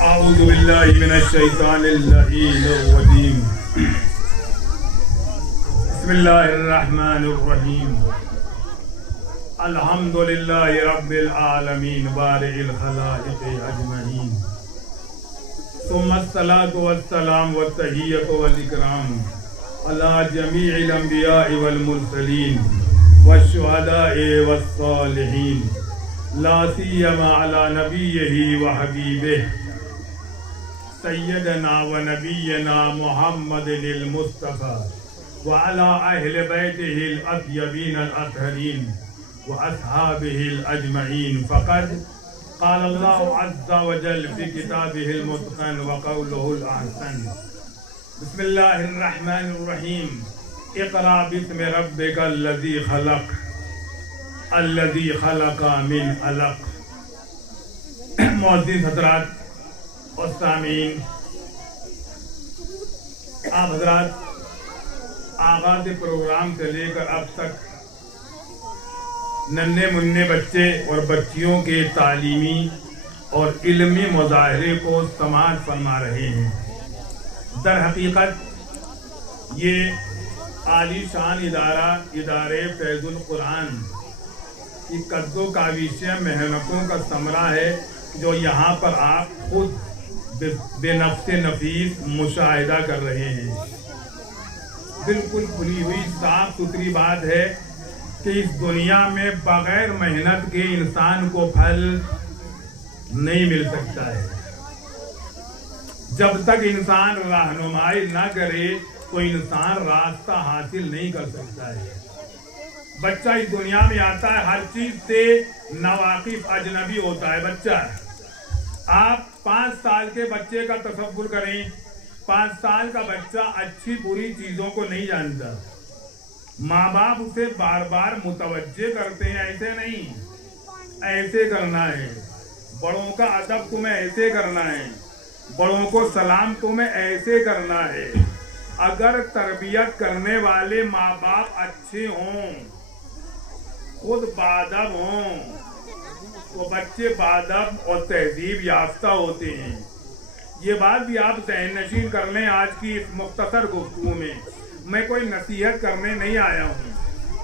أعوذ بالله من الشيطان اللعين الرجيم. بسم الله الرحمن الرحيم. الحمد لله رب العالمين بارئ الخلائق أجمعين. ثم الصلاة والسلام والتحية والإكرام على جميع الأنبياء والمرسلين والشهداء والصالحين لا سيما على نبيه وحبيبه سيدنا ونبينا محمد المصطفى وعلى أهل بيته الأطيبين الأطهرين وأصحابه الأجمعين. فقد قال الله عز وجل في كتابه المتقن وقوله الأحسن. بسم الله الرحمن الرحيم. اقرأ باسم ربك الذي خلق الذي خلق من علق. معزز حضرات اور سامعین، آپ حضرات آغاز پروگرام سے لے کر اب تک ننھے منھے بچے اور بچیوں کے تعلیمی اور علمی مظاہرے کو سماعت فرما رہے ہیں. در حقیقت یہ عالی شان ادارے فیض القرآن کی قد و کاوش محنتوں کا ثمرہ ہے جو یہاں پر آپ خود بے نفس نفیس مشاہدہ کر رہے ہیں. بالکل کھلی ہوئی صاف ستھری بات ہے کہ اس دنیا میں بغیر محنت کے انسان کو پھل نہیں مل سکتا ہے. جب تک انسان رہنمائی نہ کرے تو انسان راستہ حاصل نہیں کر سکتا ہے. بچہ اس دنیا میں آتا ہے ہر چیز سے ناواقف اجنبی ہوتا ہے. بچہ آپ 5 سال کے بچے کا تصور کریں. 5 سال کا بچہ اچھی بری چیزوں کو نہیں جانتا. ماں باپ اسے بار بار متوجہ کرتے ہیں ایسے نہیں، ایسے کرنا ہے، بڑوں کا ادب تمہیں ایسے کرنا ہے، بڑوں کو سلام تمہیں ایسے کرنا ہے. اگر تربیت کرنے والے ماں باپ اچھے ہوں، خود بادب ہوں، تو بچے بادب اور تہذیب یافتہ ہوتے ہیں. یہ بات بھی آپ ذہن نشین کر لیں. آج کی اس مختصر گفتگو میں کوئی نصیحت کرنے نہیں آیا ہوں.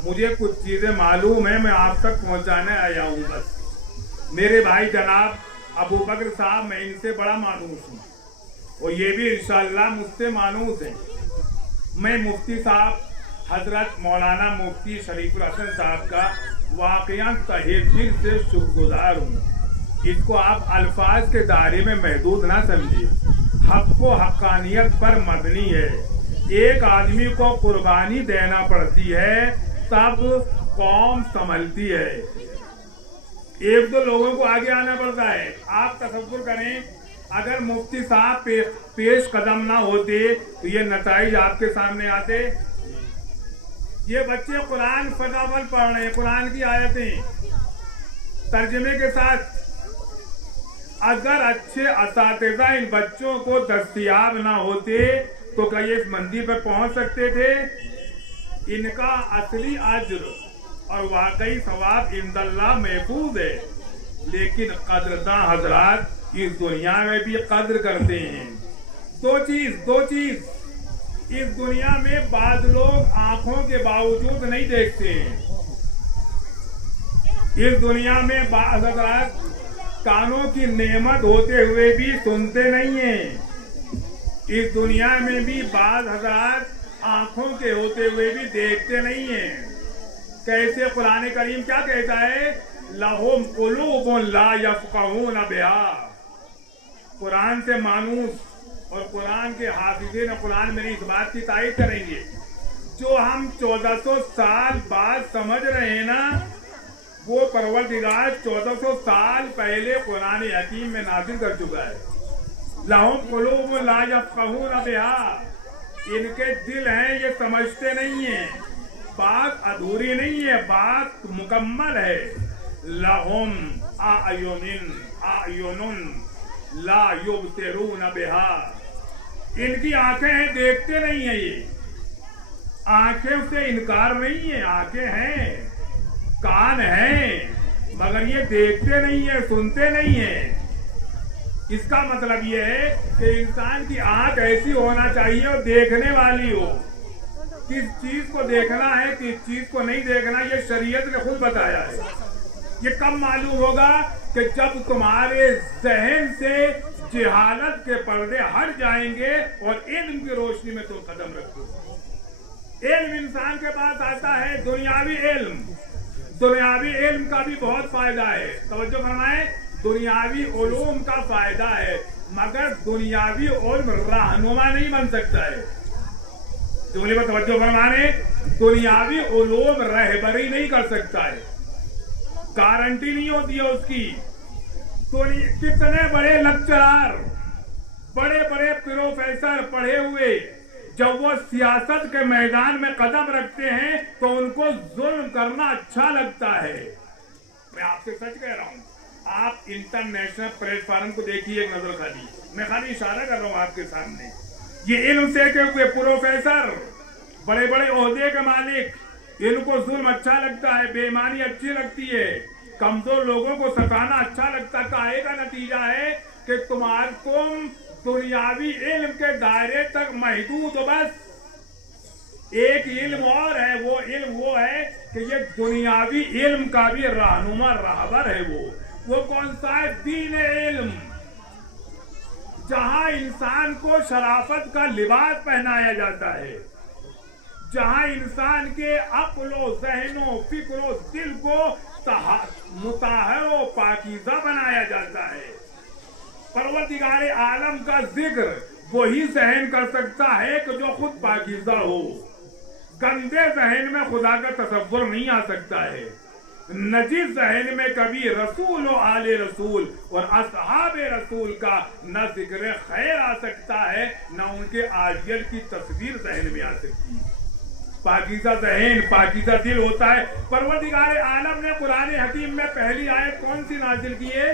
مجھے کچھ چیزیں معلوم ہیں، میں آپ تک پہنچانے آیا ہوں. بس میرے بھائی جناب ابو بکر صاحب، میں ان سے بڑا مانوس ہوں اور یہ بھی انشاءاللہ مجھ سے مانوس ہیں. میں مفتی صاحب حضرت مولانا مفتی شریف الحسن صاحب کا واقعاً تہہ دل سے شکر گزار ہوں. اس کو آپ الفاظ کے دائرے میں محدود نہ سمجھیں. حق و حقانیت پر مبنی ہے. ایک آدمی کو قربانی دینا پڑتی ہے تب قوم سنبھلتی ہے. ایک دو لوگوں کو آگے آنا پڑتا ہے. آپ تصور کریں اگر مفتی صاحب پیش قدم نہ ہوتے تو یہ نتائج آپ کے سامنے آتے. یہ بچے قرآن فٹافٹ پڑھ رہے ہیں، قرآن کی آیتیں ترجمے کے ساتھ. اگر اچھے اساتذہ ان بچوں کو دستیاب نہ ہوتے تو کیا یہ اس منزل پر پہنچ سکتے تھے؟ ان کا اصلی اجر اور واقعی ثواب عند اللہ محفوظ ہے. لیکن قدرداں حضرات اس دنیا میں بھی قدر کرتے ہیں. دو چیز اس دنیا میں بعض لوگ آنکھوں کے باوجود نہیں دیکھتے ہیں. اس دنیا میں بعض حضرات کانوں کی نعمت ہوتے ہوئے بھی سنتے نہیں ہیں. اس دنیا میں بھی بعض حضرات آنکھوں کے ہوتے ہوئے بھی دیکھتے نہیں ہیں. کیسے قرآن کریم کیا کہتا ہے؟ لَهُمْ قُلُوبٌ لَا يَفْقَهُونَ بِهَا. قرآن سے مانوس اور قرآن کے حافظین قرآن میری اس بات کی تائید کریں گے. جو ہم 1400 سال بعد سمجھ رہے ہیں نا، وہ پروردگار 1400 سال پہلے قرآن حکیم میں نازل کر چکا ہے. لَهُمْ قُلُوبٌ لَا يَفْقَهُونَ بِهَا. ان کے دل ہیں، یہ سمجھتے نہیں ہیں. بات ادھوری نہیں ہے، بات مکمل ہے. لَهُمْ أَعْيُنٌ لَا يُبْصِرُونَ بِهَا. ان کی آنکھیں ہیں، دیکھتے نہیں ہیں. یہ آنکھیں سے انکار نہیں ہے، آنکھیں ہیں، کان ہیں، मगर ये देखते नहीं है, सुनते नहीं है। इसका मतलब ये है कि इंसान की आंख ऐसी होना चाहिए और देखने वाली हो। किस चीज को देखना है, किस चीज को नहीं देखना, ये शरीयत ने खुद बताया है। ये कब मालूम होगा कि जब तुम्हारे जहन से जहालत के पर्दे हट जाएंगे और इल्म की रोशनी में तुम कदम रखोगे। इल्म इंसान के पास आता है, दुनियावी इल्म। दुनियावी इल्म का भी बहुत फायदा है, तवज्जो फरमाए। दुनियावी उलूम का फायदा है, मगर दुनियावी उल्म रहनुमा नहीं बन सकता है। जुमले पर तवज्जो फरमाने, दुनियावी उलूम रहबरी नहीं कर सकता है, गारंटी नहीं होती है उसकी। तो कितने बड़े लेक्चरर, बड़े बड़े प्रोफेसर पढ़े हुए, जब वो सियासत के मैदान में कदम रखते हैं तो उनको जुल्म करना अच्छा लगता है। मैं आपसे सच कह रहा हूं, आप इंटरनेशनल प्लेटफॉर्म को देखिए एक नजर खाली, मैं खाली इशारा कर रहा हूं आपके सामने। ये इल्म से के हुए प्रोफेसर, बड़े बड़े ओहदे के मालिक, इनको जुल्म अच्छा लगता है, बेईमानी अच्छी लगती है, कमजोर लोगों को सताना अच्छा लगता है। काहे का नतीजा है कि तुम दुनियावी इल्म के दायरे तक महदूद हो। बस एक इल्म और है, वो इल्म वो है कि ये दुनियावी इल्म का भी रहनुमा रहबर है। वो कौन सा है? दीन इल्म, जहां इंसान को शराफत का लिबास पहनाया जाता है, जहां इंसान के अक्लो, ज़हनो, फिक्रो, दिल को मुताहरो पाकीज़ा बनाया जाता है। परवरदिगारे आलम का जिक्र वही ज़हन कर सकता है कि जो खुद पाकीज़ा हो। गंदे ज़हन में खुदा का तसव्वुर नहीं आ सकता है। नजीस ज़हन में कभी रसूल और आले रसूल और असहाबे रसूल का न जिक्र खैर आ सकता है, न उनके आजियल की तस्वीर ज़हन में आ सकती है। पाकीज़ा ज़हन, पाकीज़ा दिल होता है। परवरदिगार आलम ने कुरान हकीम में पहली आयत कौन सी नाजिल की है?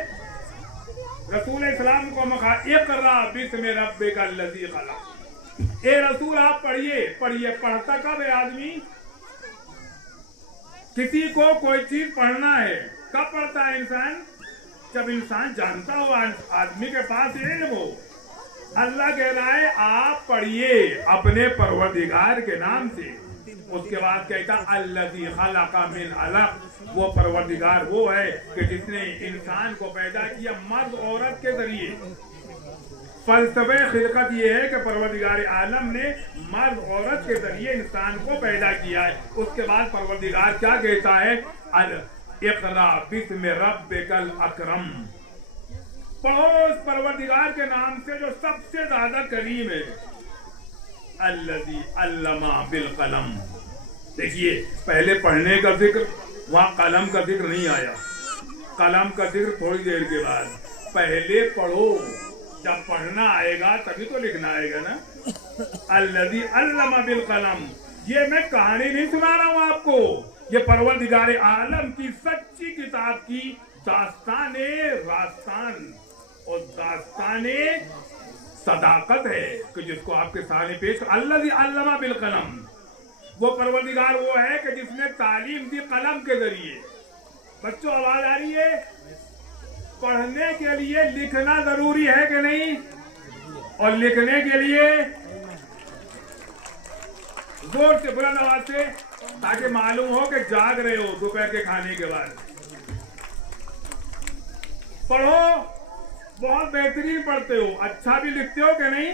रसूल इस्लाम को मखा, इक़रा बिस्मि रब्बिकल लज़ी खलक़। ए रसूल आप पढ़िए, पढ़िए। पढ़ता कब है आदमी? किसी को कोई चीज पढ़ना है, कब पढ़ता है इंसान? जब इंसान जानता हो, आदमी के पास इल्म हो। अल्लाह कह रहा है आप पढ़िए अपने परवरदिगार के नाम से। उसके बाद कहता अल्लज़ी खलक़ मिन अलक़, वो परवरदिगार वो है कि जिसने इंसान को पैदा किया मर्द औरत के जरिए। फलसफे खिलकत ये है कि परवरदिगार आलम ने मर्द औरत के जरिए इंसान को पैदा किया है। उसके बाद परवरदिगार क्या कहता है? इक़रा बिस्मि रब्बिकल अकरम। पढ़ो उस परवरदिगार के नाम से जो सबसे ज्यादा करीम है। अल्लज़ी अल्लमा बिल कलम। देखिए, पहले पढ़ने का जिक्र, वहां कलम का जिक्र नहीं आया। कलम का जिक्र थोड़ी देर के बाद। पहले पढ़ो, जब पढ़ना आएगा तभी तो लिखना आएगा ना। अल्लज़ी अल्लमा बिल कलम। ये मैं कहानी नहीं सुना रहा हूं आपको, ये परवरदिगार आलम की सच्ची किताब की दास्ताने रास्तान और दास्ताने सदाकत है कि जिसको आपके सामने पेश। अल्लज़ी अल्लमा बिल कलम, वो परवरदिगार वो है कि जिसने तालीम दी कलम के जरिए। बच्चों आवाज आ रही है? पढ़ने के लिए लिखना जरूरी है कि नहीं? और लिखने के लिए जोर से, बुलंद आवाज से, ताकि मालूम हो कि जाग रहे हो दोपहर के खाने के बाद। पढ़ो, बहुत बेहतरीन पढ़ते हो, अच्छा भी लिखते हो कि नहीं?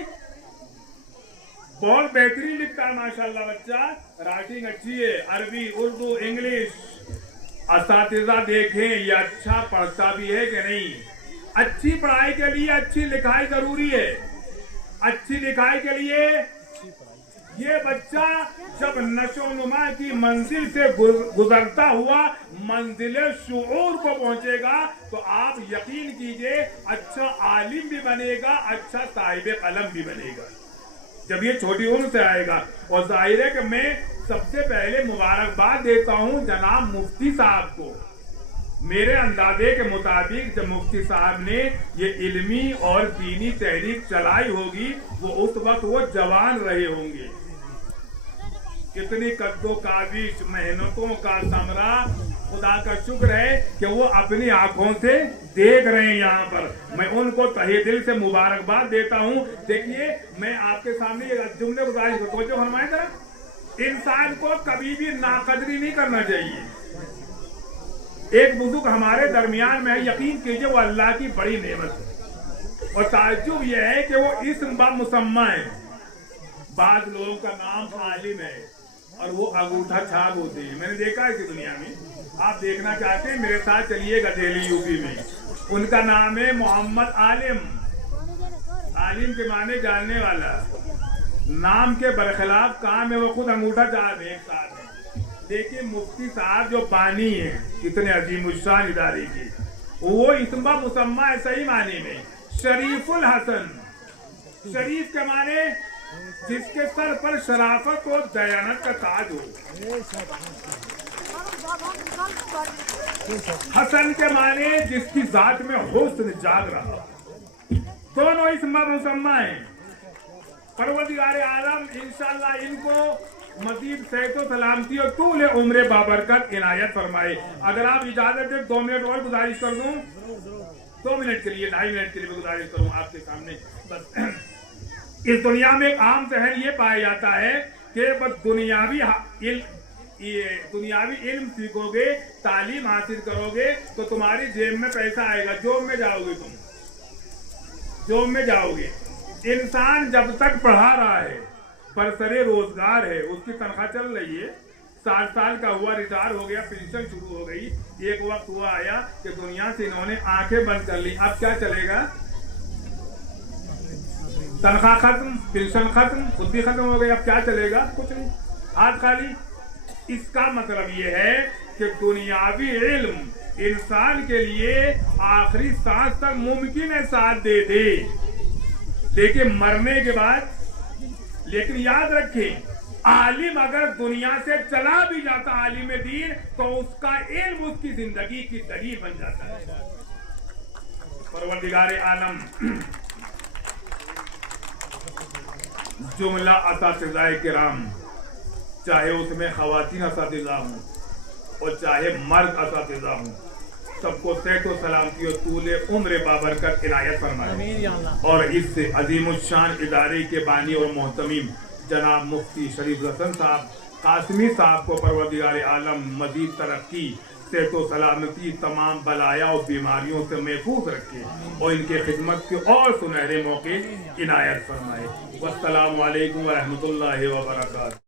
बहुत बेहतरीन लिखता है माशाल्लाह बच्चा, राइटिंग अच्छी है, अरबी, उर्दू, इंग्लिश। असातिज़ा देखें ये अच्छा पढ़ता भी है कि नहीं। अच्छी पढ़ाई के लिए अच्छी लिखाई जरूरी है। अच्छी लिखाई के लिए ये बच्चा जब नशोनुमा की मंजिल से गुजरता हुआ मंजिले शुऊर को पहुंचेगा तो आप यकीन कीजिए अच्छा आलिम भी बनेगा, अच्छा साहिब कलम भी बनेगा जब ये छोटी उम्र से आएगा। और जाहिर है कि मैं सबसे पहले मुबारकबाद देता हूं जनाब मुफ्ती साहब को। मेरे अंदाजे के मुताबिक जब मुफ्ती साहब ने ये इल्मी और दीनी तहरीक चलाई होगी वो उस वक्त वो जवान रहे होंगे। कितनी कद्दो काविश मेहनतों का समरा खुदा का शुक्र है कि वो अपनी आंखों से देख रहे हैं यहाँ पर। मैं उनको तहे दिल से मुबारकबाद देता हूँ। देखिए मैं आपके सामने ये जुमले गुजारिश करता हूँ, हमारी तरह इंसान को कभी भी नाकदरी नहीं करना चाहिए। एक बुजुर्ग हमारे दरमियान में है, यकीन कीजिए वो अल्लाह की बड़ी नेमत है। और ताज्जुब यह है कि वो इस्म बा मुसम्मा है। बाद लोगों का नाम आलिम है और वो अंगूठा छाप होते हैं। मैंने देखा है इस दुनिया में। आप देखना चाहते हैं मेरे साथ चलिएगा दिल्ली यूपी में। उनका नाम है मोहम्मद आलिम। आलिम के माने जानने वाला, नाम के बरखिलाफ काम है वो खुद अंगूठा छाप एक साथ है। देखिए मुफ्ती साहब जो बानी है कितने अजीमुशान इदारे के, वो इस्म मुसम्मा है सही माने में शरीफुल हसन। शरीफ के माने जिसके सर पर शराफत और दयानत का ताज हो। हसन के माने जिसकी जात में हुस्न जाग रहा। दोनों इस्म मुसम्मा है। परवरदिगार आलम इंशाअल्लाह इनको मजीद सेहतो सलामती और तूल उम्र बाबरकत इनायत फरमाए। अगर आप इजाजत दें 2 मिनट और गुजारिश कर दूं, 2 मिनट के लिए 2.5 मिनट के लिए गुजारिश करूं आपके सामने। बस इस दुनिया में एक आम जहन ये पाया जाता है कि बस दुनियावी इल्म सीखोगे, तालीम हासिल करोगे तो तुम्हारी जेब में पैसा आएगा। जॉब में जाओगे, तुम जॉब में जाओगे। इंसान जब तक पढ़ा रहा है, बरसरे रोजगार है, उसकी तनख्वाह चल रही है, 60 साल का हुआ, रिटायर हो गया, पेंशन शुरू हो गई। एक वक्त हुआ आया कि दुनिया से इन्होंने आंखें बंद कर ली। अब क्या चलेगा? तनख्वाह खत्म, पेंशन खत्म, खुद भी खत्म हो गई। अब क्या चलेगा? कुछ नहीं, हाथ खाली। इसका मतलब ये है कि दुनियावी इल्म इंसान के लिए आखिरी सांस तक मुमकिन है साथ दे दे, लेकिन मरने के बाद। लेकिन याद रखें, आलिम अगर दुनिया से चला भी जाता आलिम दीन, तो उसका इल्म उसकी जिंदगी की दलील बन जाता है। परवरदिगार आलम जुमला असातिज़ाए किराम, चाहे उसमें खवातीन असातिज़ा हों और चाहे मर्द असातिज़ा हों, सबको सेहतो सलामती और तूले उम्र बाबरकत इनायत फरमाए। और इससे अजीमुशान इदारे के बानी और मोहतमीम जनाब मुफ्ती शरीफ हसन साहब कासमी साहब को परवरदिगार आलम मजीद तरक्की, सेहतो सलामती, तमाम बलाया और बीमारियों से महफूज रखे और इनके खिदमत के और सुनहरे मौके इनायत फरमाए। वस्सलामु अलैकुम व रहमतुल्लाहि व बरकातहू।